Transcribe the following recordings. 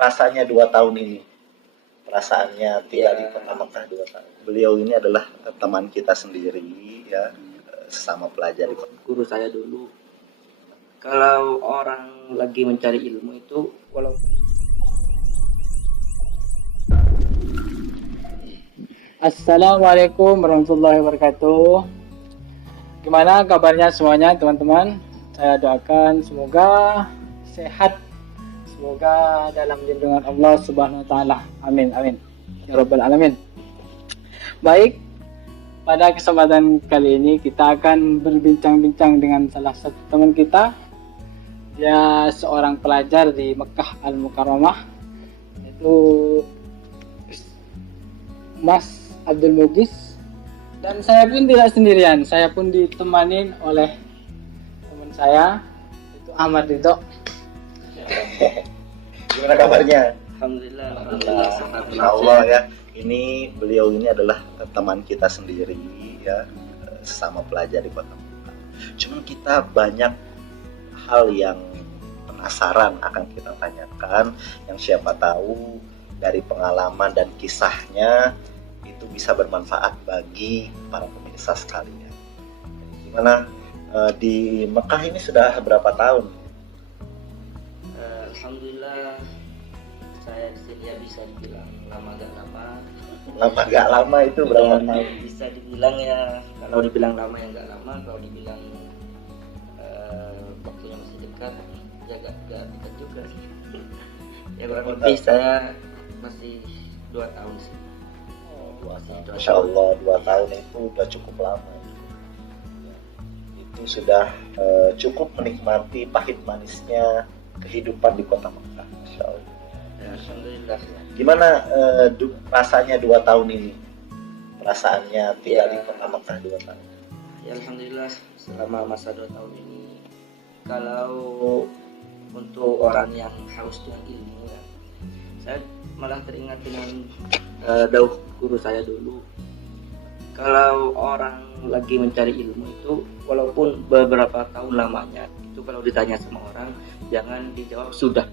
Rasanya 2 tahun ini, perasaannya tinggal di Ya, kota Mekah 2 tahun. Beliau ini adalah teman kita sendiri, ya, sesama pelajar di kota. guru saya dulu. Kalau orang lagi mencari ilmu itu, walau Assalamualaikum warahmatullahi wabarakatuh. Gimana kabarnya semuanya teman-teman? Saya doakan semoga sehat, semoga dalam lindungan Allah Subhanahu wa taala. Amin amin. Ya rabbal alamin. Baik, pada kesempatan kali ini kita akan berbincang-bincang dengan salah satu teman kita. Dia seorang pelajar di Mekah Al-Mukarramah, yaitu Mas Abdul Mugis. Dan saya pun tidak sendirian, saya pun ditemani oleh teman saya, itu Ahmad Ridho. Gimana kabarnya? Alhamdulillah, Masya Allah ya. Beliau ini adalah teman kita sendiri, ya, sesama pelajar di kota Mekah. Cuman kita banyak hal yang penasaran akan kita tanyakan, yang siapa tahu dari pengalaman dan kisahnya itu bisa bermanfaat bagi para pemirsa sekalian. Gimana di Mekah ini sudah berapa tahun? Alhamdulillah, saya di sini ya bisa dibilang lama gak lama. Lama gak lama itu berapa Dan tahun? bisa dibilang ya, kalau dibilang lama ya gak lama, kalau dibilang waktunya masih dekat ya gak dekat juga sih. Ya kurang lebih saya masih 2 tahun sih. Masih 2 tahun. Masya Allah, 2 tahun itu udah cukup lama. Itu sudah cukup menikmati pahit manisnya kehidupan di kota Mekah. Masya Allah. Ya, alhamdulillah. Gimana rasanya 2 tahun ini? Perasaannya tinggal di kota Mekah 2 tahun. Ya alhamdulillah, selama masa 2 tahun ini, kalau untuk orang yang haus dengan ilmu ya, saya malah teringat dengan dauh guru saya dulu. Kalau orang lagi mencari ilmu itu, walaupun beberapa tahun lamanya, itu kalau ditanya sama orang jangan dijawab sudah,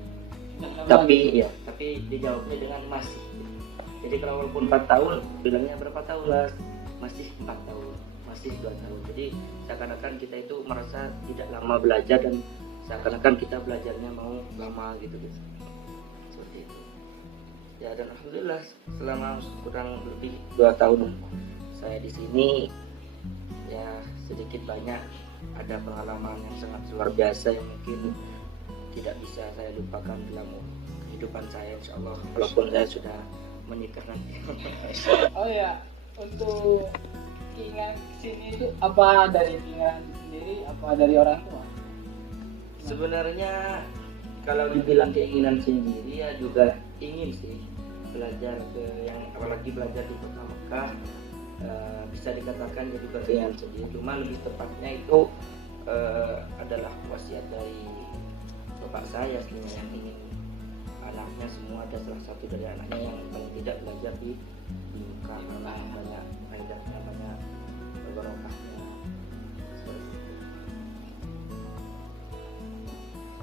tapi dijawabnya dengan masih. Jadi kalau walaupun 4 tahun, bilangnya berapa tahun lah, masih 4 tahun, masih 2 tahun. Jadi seakan-akan kita itu merasa tidak lama belajar, dan seakan-akan kita belajarnya mau lama gitu. Seperti itu. Ya, dan alhamdulillah selama kurang lebih 2 tahun saya di sini, ya sedikit banyak ada pengalaman yang sangat luar biasa yang mungkin tidak bisa saya lupakan dalam kehidupan saya, insya Allah, walaupun saya sudah menikah nanti. Oh ya, untuk keinginan sini itu apa dari keinginan sendiri, apa dari orang tua? Sebenarnya kalau dibilang keinginan sendiri ya juga ingin sih belajar yang apalagi belajar di kota Mekah, bisa dikatakan jadi bagian sendiri. Cuma lebih tepatnya itu adalah wasiat dari bapak saya sebenarnya, yang ingin anaknya semua, ada salah satu dari anaknya yang paling tidak belajar di Mekah, karena banyak faedahnya, banyak barokahnya.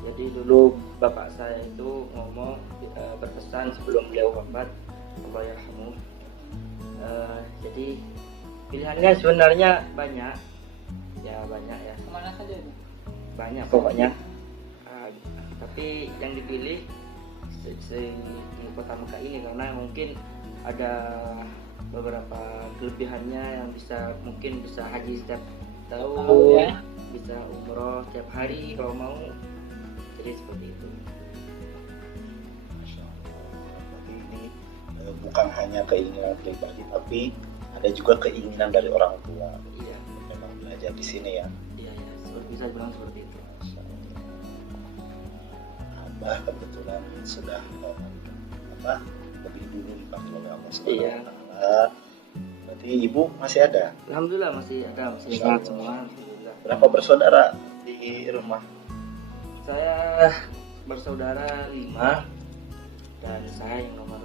Jadi dulu bapak saya itu ngomong, berpesan sebelum beliau wafat, Allah yarhamu. Jadi pilihannya sebenarnya banyak ya, kemana saja itu? Banyak pokoknya. Tapi yang dipilih di kota Mekah ini karena mungkin ada beberapa kelebihannya, yang mungkin bisa haji setiap tahun ya, bisa umroh tiap hari kalau mau. Jadi seperti itu. Masya Allah. Berarti ini bukan hanya keinginan pribadi, tapi ada juga keinginan dari orang tua. Iya. Memang belajar di sini ya. Iya, bisa bilang seperti itu. Abah kebetulan sudah lebih dulu dipanggil oleh Allah Iya. SWT. Berarti ibu masih ada? Alhamdulillah masih sehat semua. Alhamdulillah. Berapa bersaudara di rumah? Saya bersaudara 5 dan saya yang nomor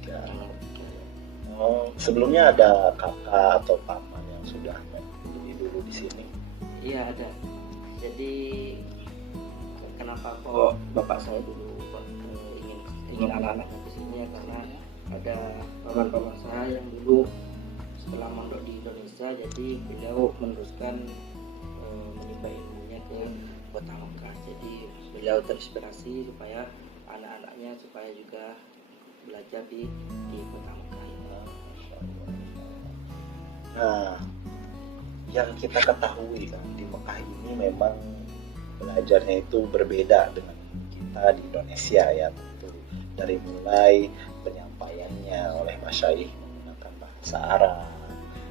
3. Oh, sebelumnya ada kakak atau paman yang sudah dulu di sini? Iya ada. Jadi kenapa kok bapak saya dulu ingin anak-anaknya ke sini ya, karena ada paman-paman saya yang dulu setelah mondok di Indonesia, jadi beliau meneruskan menimba ilmunya ke Kota Mekah. Jadi beliau terinspirasi supaya anak-anaknya supaya juga belajar di Kota Mekah. Nah, yang kita ketahui kan di Mekah ini memang belajarnya itu berbeda dengan kita di Indonesia ya, tentu dari mulai penyampaiannya oleh masyayikh menggunakan bahasa Arab.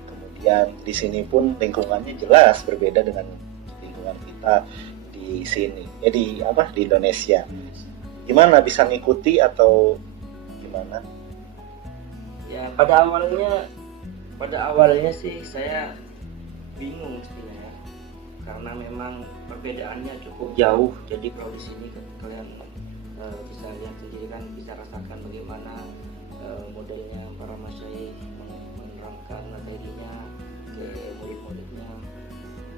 Kemudian di sini pun lingkungannya jelas berbeda dengan lingkungan kita di sini, di Indonesia. Gimana, bisa ngikuti atau gimana? Ya pada awalnya sih saya bingung mestinya ya, karena memang perbedaannya cukup jauh. Jadi kalau di sini kalian bisa lihat sendiri kan, bisa rasakan bagaimana modelnya para masyayikh menerangkan materinya ke murid-muridnya.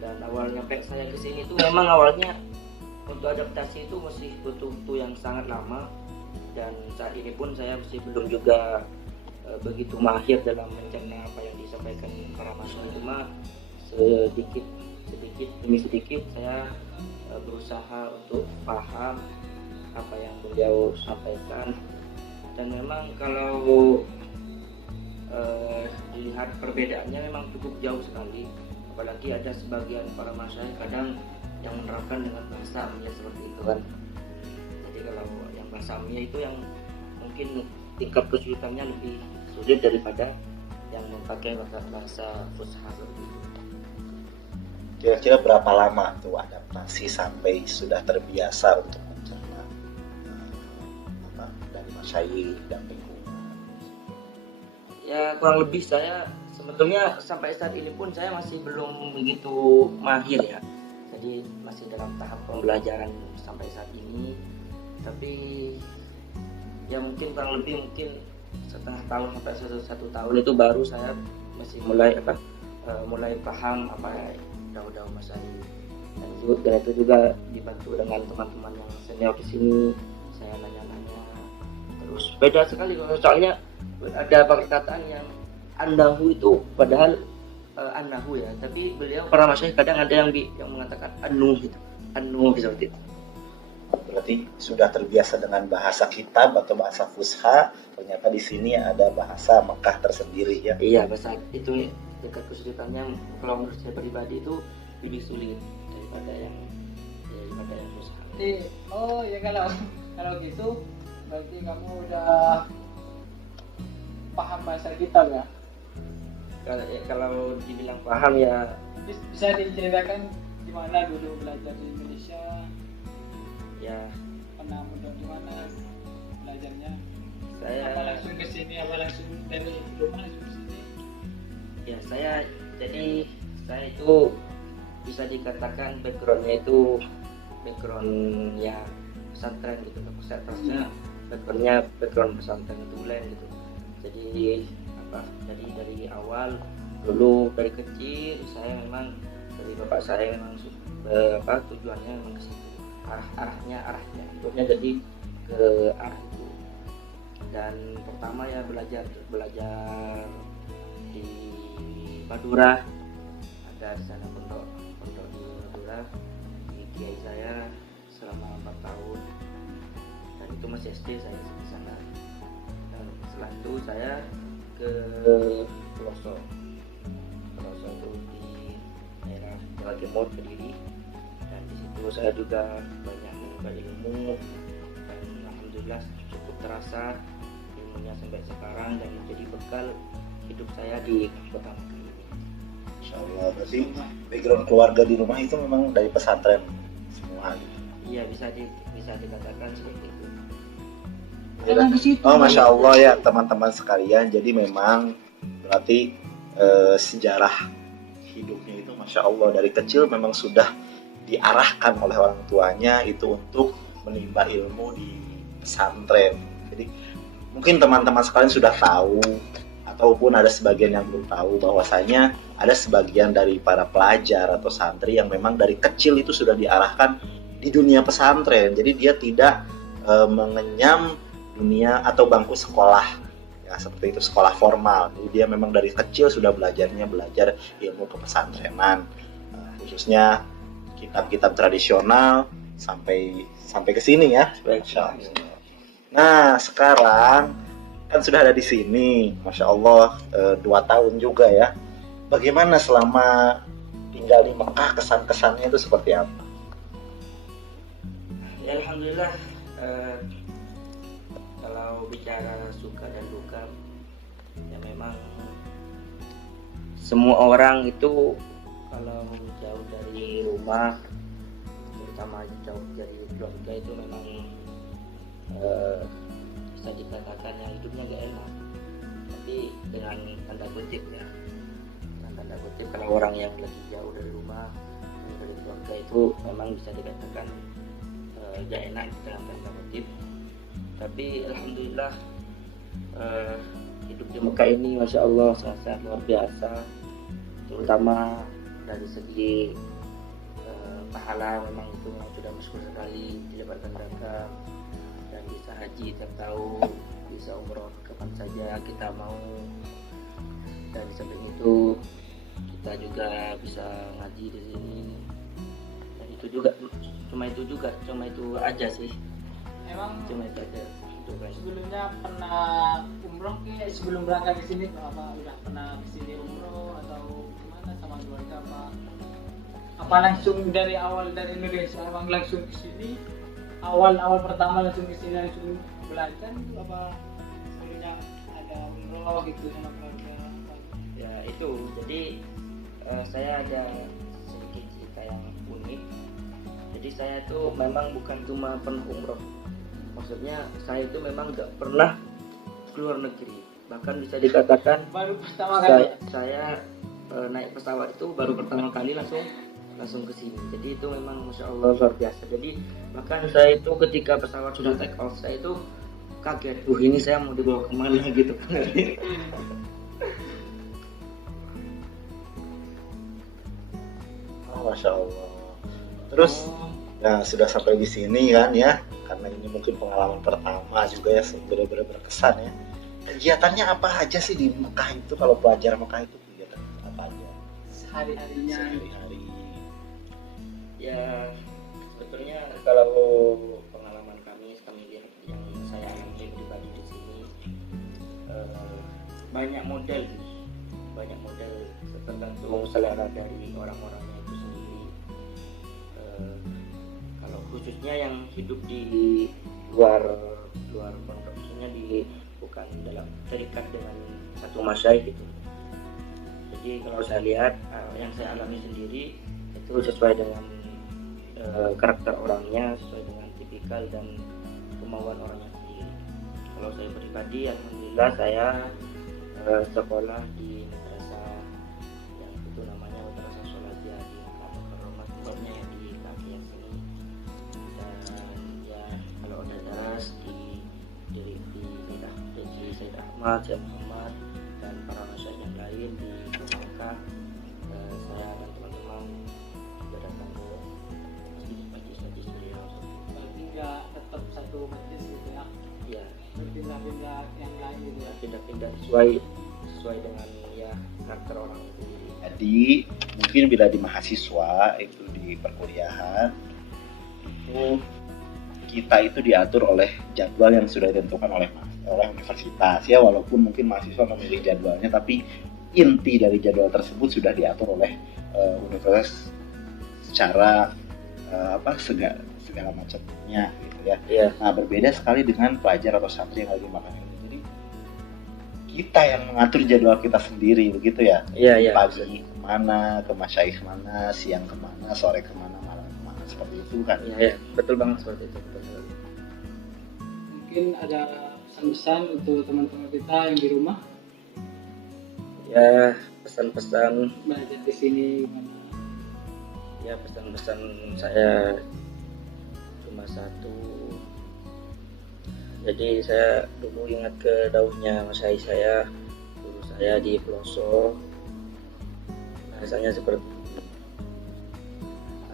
Dan awalnya saya ke sini itu memang awalnya untuk adaptasi itu masih butuh waktu yang sangat lama, dan saat ini pun saya masih belum juga begitu mahir dalam mencerna apa yang disampaikan para masyayikh. Cuma sedikit demi sedikit saya berusaha untuk paham apa yang beliau sampaikan. Dan memang kalau dilihat perbedaannya memang cukup jauh sekali, apalagi ada sebagian para masyayikh kadang yang menerapkan dengan bahasa Amiyah seperti itu kan. Jadi kalau yang bahasa Amiyah itu yang mungkin tingkat kesulitannya lebih sulit daripada yang memakai bahasa Fusha seperti itu. Kira-kira berapa lama tuh adaptasi sampai sudah terbiasa untuk mencerna dari masyayikh dan lingkungan? Ya kurang lebih saya sebetulnya sampai saat ini pun saya masih belum begitu mahir ya. Jadi masih dalam tahap pembelajaran sampai saat ini. Tapi ya mungkin kurang lebih setengah tahun sampai satu tahun itu baru saya masih mulai paham apa dakwah masyayikh. Dan itu juga dibantu dengan teman-teman yang senior di sini. Saya nanya-nanya terus, beda sekali soalnya ada perkataan yang annahu itu padahal annahu ya, tapi beliau para masyayikh kadang ada yang mengatakan anu gitu, anu seperti itu. Berarti sudah terbiasa dengan bahasa kitab atau bahasa Fusha, ternyata di sini ada bahasa Mekah tersendiri ya. Iya, bahasa itu dekat kesulitannya kalau menurut saya pribadi itu lebih sulit daripada yang Fusha. Oh ya, kalau gitu berarti kamu udah paham bahasa kitab ya? Kalau dibilang paham ya. Bisa diceritakan gimana dulu belajar di Indonesia? Ya, pernah mondok di mana belajarnya? Saya apa langsung ke sini, apa langsung dari rumah langsung ke sini? Ya, saya itu bisa dikatakan backgroundnya itu background ya pesantren gitu, terusnya background pesantren tulen gitu. Jadi dari awal dulu dari kecil saya memang dari bapak saya memang tujuannya memang ke situ, arahnya jadi ke arah itu. Dan pertama ya belajar di Madura, ada di sana pondok di Madura di kiai saya selama 4 tahun, dan itu masih SD saya di sana. Dan setelah itu saya ke Peloso itu di daerah Jawa Timur, Kediri, dan di situ saya juga banyak menimba ilmu, dan alhamdulillah cukup terasa ilmunya sampai sekarang dan menjadi bekal hidup saya di Kota Mekah ini. Insyaallah, berarti background keluarga di rumah itu memang dari pesantren semua gitu. Iya, bisa dikatakan seperti itu. Oh, Masya Allah ya teman-teman sekalian. Jadi memang berarti sejarah hidupnya itu Masya Allah dari kecil memang sudah diarahkan oleh orang tuanya itu untuk menimba ilmu di pesantren. Jadi mungkin teman-teman sekalian sudah tahu, ataupun ada sebagian yang belum tahu, bahwasanya ada sebagian dari para pelajar atau santri yang memang dari kecil itu sudah diarahkan di dunia pesantren. Jadi dia tidak mengenyam dunia atau bangku sekolah, ya seperti itu, sekolah formal. Jadi dia memang dari kecil sudah belajar ilmu kepesantrenan, khususnya kitab-kitab tradisional sampai ke sini ya. Masya Allah. Nah sekarang kan sudah ada di sini, Masya Allah, 2 tahun juga ya. Bagaimana selama tinggal di Mekah, kesan-kesannya itu seperti apa? Ya, alhamdulillah, kalau bicara suka dan duka, ya memang semua orang itu kalau jauh dari rumah, terutama jauh dari keluarga, itu memang bisa dikatakan yang hidupnya gak enak. Tapi dengan tanda kutip ya, dengan tanda kutip, kalau orang yang lagi jauh dari rumah, dari keluarga, itu memang bisa dikatakan gak enak dalam tanda kutip. Tapi alhamdulillah, hidup di Mekah ini Masya Allah sangat luar biasa, terutama dari segi pahala. Memang itu sudah bersyukur sekali didapatkan neraka, dan bisa haji tiap tahun, bisa umroh kapan saja kita mau, dan di samping itu kita juga bisa ngaji di sini. Dan itu juga cuma itu aja sih. Emang Cuma itu aja. Itu kan. sebelumnya pernah umroh sebelum berangkat ke sini, apa udah pernah ke sini umroh atau gimana sama keluarga, apa langsung dari awal dari Indonesia emang langsung ke sini, awal pertama langsung ke sini langsung belajar itu, apa sebelumnya ada umroh gitu sama keluarga? Ya itu, jadi saya ada sedikit cerita yang unik. Jadi saya tuh memang bukan cuma pernah umroh, maksudnya saya itu memang gak pernah keluar negeri. Bahkan bisa dikatakan Baru pertama kali. saya naik pesawat itu baru pertama kali langsung ke sini. Jadi itu memang Masya Allah luar biasa. Jadi bahkan saya itu ketika pesawat sudah take off, saya itu kaget, ini saya mau dibawa kemana gitu. Masya Allah. Terus nah sudah sampai di sini kan ya, karena ini mungkin pengalaman pertama juga ya, benar-benar berkesan ya. Kegiatannya apa aja sih di Mekah itu, kalau pelajar Mekah itu kegiatan apa aja Sehari-harinya sehari-hari? Ya sebetulnya kalau pengalaman kami lihat yang saya alami pribadi di sini, banyak model tergantung selera dari orang-orangnya itu sendiri. Kalau khususnya yang hidup di luar pondok, maksudnya bukan dalam terikat dengan satu masyarakat gitu. Jadi kalau saya lihat, yang saya alami sendiri itu sesuai dengan karakter orangnya, sesuai dengan tipikal dan kemauan orangnya sendiri. Kalau saya pribadi, alhamdulillah saya sekolah di madrasah yang itu namanya Madrasah Sholatia di Mekah Mukarramah, tempatnya yang di kaki yang sini. Dan ya kalau ada daras di Said Ahmad, Syekh Muhammad, dan para masyayikh yang lain di Mekah, saya dan teman-teman juga datang ke majlis beliau. berarti nggak tetap satu majlis gitu ya, Ya, berpindah-pindah yang lain gitu ya. pindah-pindah sesuai dengan ya karakter orang itu. Jadi mungkin bila di mahasiswa itu di perkuliahan itu kita itu diatur oleh jadwal yang sudah ditentukan oleh universitas ya, walaupun mungkin mahasiswa memilih jadwalnya, tapi inti dari jadwal tersebut sudah diatur oleh universitas secara segala macamnya gitu ya. Iya. Nah berbeda sekali dengan pelajar atau santri yang lagi makan ini. Jadi kita yang mengatur jadwal kita sendiri begitu ya. Iya. Pagi kemana, ke masyayikh mana, siang kemana, sore kemana, malam kemana, seperti itu kan. Iya, betul banget seperti itu. Betul. Mungkin ada pesan-pesan untuk teman-teman kita yang di rumah, Ya, pesan-pesan belajar di sini gimana? ya pesan-pesan saya cuma satu. Jadi saya dulu ingat ke daunnya masyayikh saya, guru saya di pelosok, bahasanya seperti,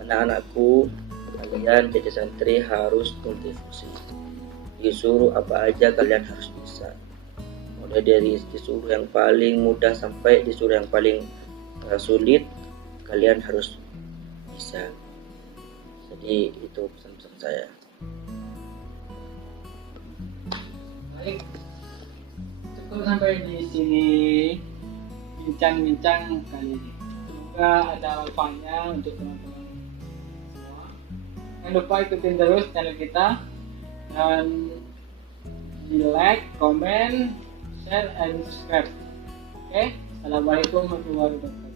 anak-anakku, Kalian jadi santri harus kontribusi. Disuruh apa aja kalian harus bisa. Mulai dari disuruh yang paling mudah sampai disuruh yang paling sulit, kalian harus bisa. Jadi itu pesan-pesan saya. Baik, cukup sampai di sini bincang-bincang kali ini. Semoga ada manfaatnya untuk teman-teman semua. Jangan lupa ikutin terus channel kita dan di like, comment, share, and subscribe. Oke, assalamualaikum warahmatullahi wabarakatuh.